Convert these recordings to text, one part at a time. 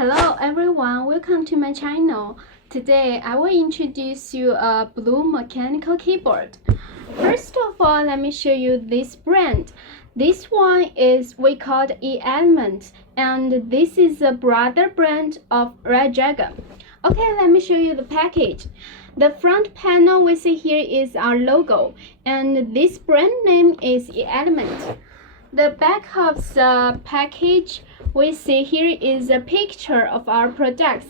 Hello everyone, welcome to my channel. Today I will introduce you a blue mechanical keyboard. First of all, let me show you this brand. This one is we called E-Element, and this is a brother brand of Red Dragon. Okay, let me show you the package. The front panel we see here is our logo, and this brand name is E-Element. The back of the package we see here is a picture of our products,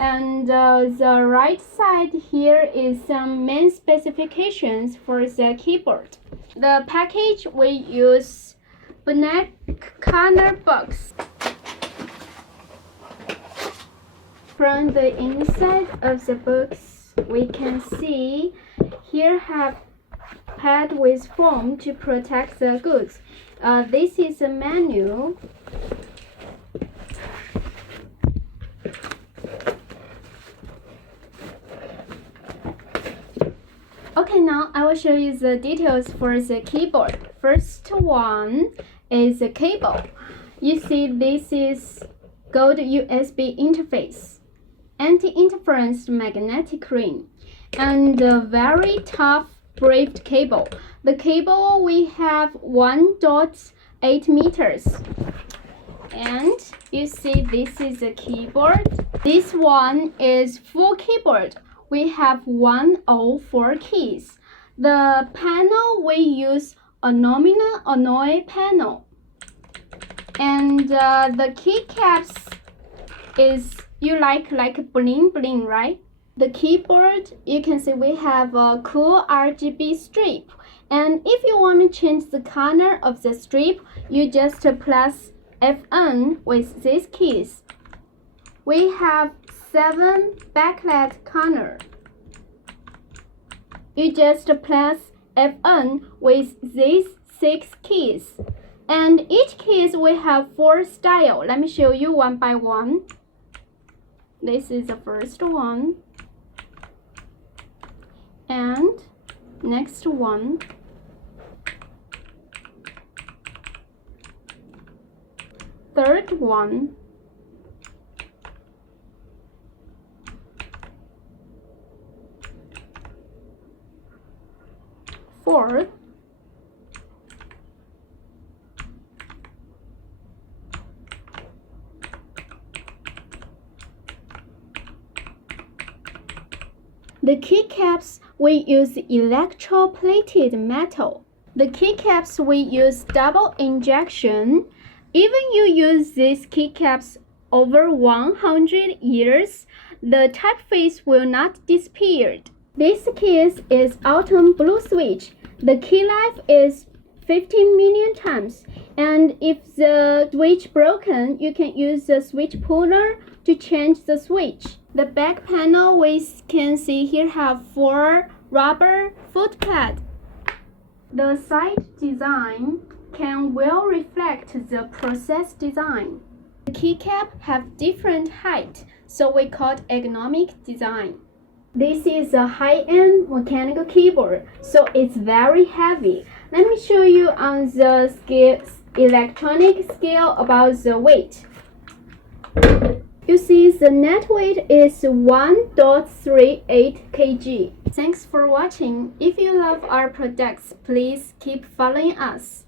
and the right side here is some main specifications for the keyboard. The package we use black corner box. From the inside of the box we can see here have pad with foam to protect the goods. This is a manual. Okay, now I will show you the details for the keyboard. First one is the cable. You see this is gold USB interface, anti-interference magnetic ring, and a very tough braided cable. The cable we have 1.8 meters. And you see this is a keyboard. This one is full keyboard. We have 104 keys. The panel we use aluminum alloy panel. And the keycaps is you like bling bling, right? The keyboard, you can see we have a cool RGB strip. And if you want to change the color of the strip, you just press Fn with these keys. We have 7 backlight corner. You just press Fn with these 6 keys. And each keys we have 4 style. Let me show you one by one. This is the first one. And next one. Third one. Fourth. The keycaps we use electroplated metal. The keycaps we use double injection. Even you use these keycaps over 100 years, the typeface will not disappear. This case is autumn blue switch. The key life is 15 million times, and if the switch broken, you can use the switch puller to change the switch. The back panel we can see here have 4 rubber foot pads. The side design can well reflect the process design. The keycap have different height, so we call it ergonomic design. This is a high-end mechanical keyboard, so it's very heavy. Let me show you on the electronic scale about the weight. You see the net weight is 1.38 kg. Thanks for watching. If you love our products, please keep following us.